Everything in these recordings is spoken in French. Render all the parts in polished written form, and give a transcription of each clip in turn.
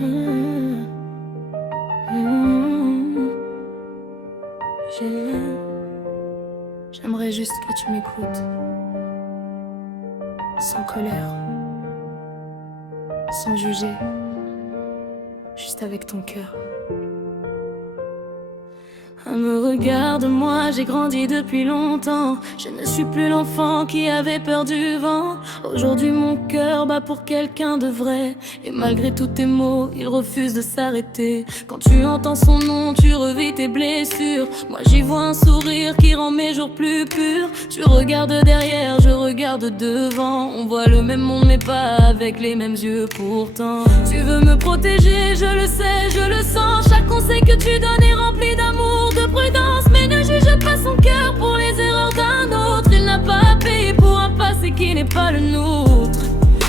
Mmh, mmh. J'aimerais juste que tu m'écoutes, sans colère, sans juger, juste avec ton cœur. Me regarde-moi, j'ai grandi depuis longtemps. Je ne suis plus l'enfant qui avait peur du vent. Aujourd'hui mon cœur bat pour quelqu'un de vrai. Et malgré tous tes mots, il refuse de s'arrêter. Quand tu entends son nom, tu revis tes blessures. Moi j'y vois un sourire qui rend mes jours plus purs. Tu regardes derrière, je regarde devant. On voit le même monde mais pas avec les mêmes yeux pourtant. Tu veux me protéger, je le sais, je le sens. Chaque conseil que tu donnes est rempli d'amour, de prudence, mais ne juge pas son cœur pour les erreurs d'un autre. Il n'a pas payé pour un passé qui n'est pas le nôtre.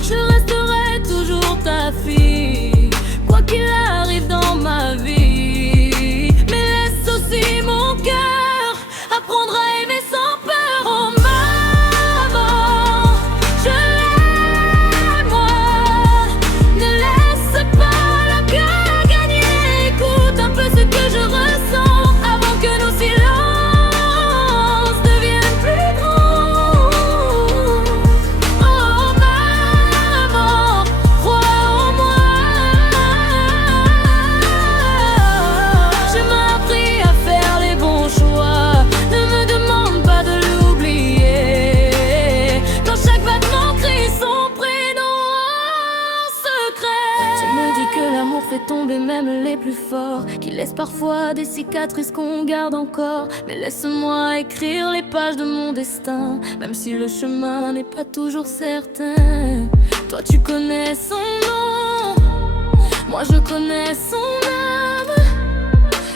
Je resterai toujours ta fille, quoi qu'il arrive dans ma vie. Mais laisse aussi mon cœur apprendre à aimer sans peur. Oh maman, je l'aime moi. Ne laisse pas le cœur gagner. Écoute un peu ce que je ressens avant que nos silences deviennent plus grands. Oh maman, crois en moi. Je m'ai appris à faire les bons choix. Ne me demande pas de l'oublier. Quand chaque battement crie son prénom en secret. Tu me dis que l'amour fait tomber même les plus forts, qui laisse parfois des cicatrices qu'on garde encore. Mais laisse-moi écrire les pages de mon destin, même si le chemin n'est pas toujours certain. Toi tu connais son nom, moi je connais son âme.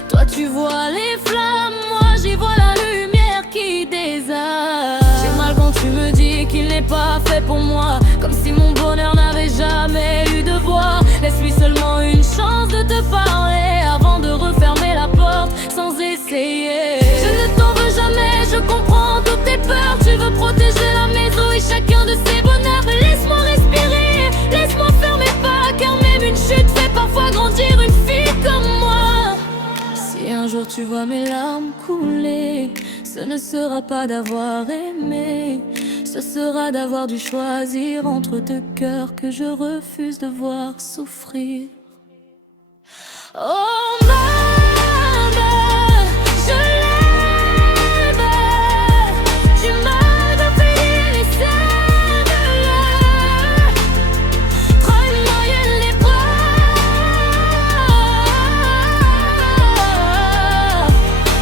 Toi tu vois les flammes, moi j'y vois la lumière qui désarme. J'ai mal quand tu me dis qu'il n'est pas fait pour moi, comme si mon bonheur n'avait jamais eu de voix. Laisse-lui seulement une chance de te parler avant de refermer la porte sans essayer. Je ne t'en veux jamais, je comprends toutes tes peurs. Tu veux protéger la maison et chacun de ses bonheurs. Mais laisse-moi respirer, laisse-moi faire mes pas, car même une chute fait parfois grandir une fille comme moi. Si un jour tu vois mes larmes couler, ce ne sera pas d'avoir aimé, ce sera d'avoir dû choisir entre deux cœurs que je refuse de voir souffrir. Oh maman, je l'aime. Tu m'as appris les sèves, traîne moyenne les bras.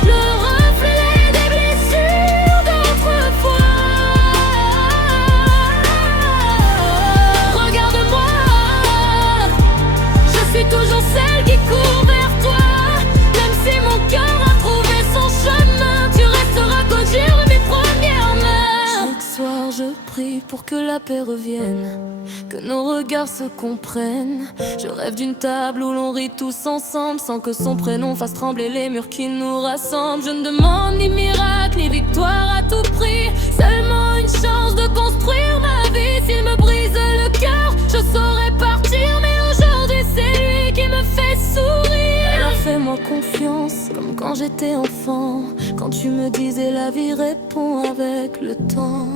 Le reflet des blessures d'autrefois. Regarde-moi, je suis toujours celle qui court vers toi. Même si mon cœur a trouvé son chemin, tu resteras quand jure mes premières mains. Chaque soir je prie pour que la paix revienne, que nos regards se comprennent. Je rêve d'une table où l'on rit tous ensemble, sans que son prénom fasse trembler les murs qui nous rassemblent. Je ne demande ni miracle ni victoire à tout prix, seulement une chance de construire ma vie. S'il me brise le cœur, je saurais partir, mais aujourd'hui c'est lui qui me fait sourire. Alors fais-moi confiance, comme quand j'étais enfant, quand tu me disais la vie répond avec le temps.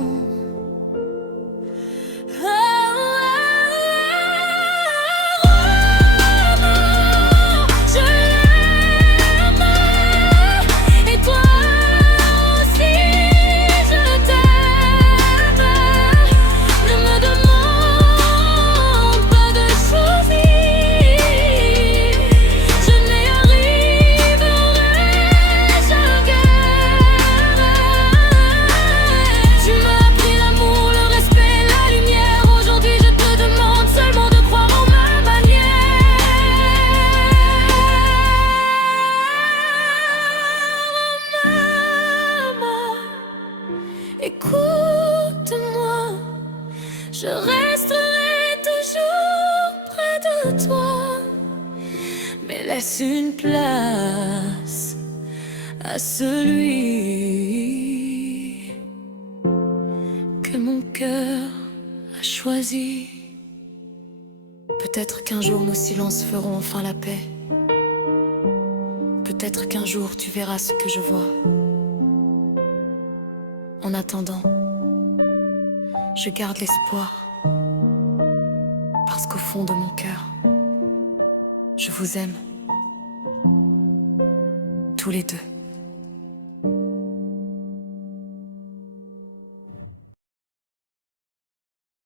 Je l'aime, et toi aussi je t'aime. Ne me demande pas de choisir, je n'y arriverai jamais. Tu m'as appris l'amour, le respect, la lumière. Aujourd'hui je te demande seulement de croire en ma manière. Maman, écoute-moi, je resterai toujours près de toi, mais laisse une place à celui que mon cœur a choisi. Peut-être qu'un jour nos silences feront enfin la paix. Peut-être qu'un jour tu verras ce que je vois. En attendant, je garde l'espoir. Parce qu'au fond de mon cœur, je vous aime. Tous les deux.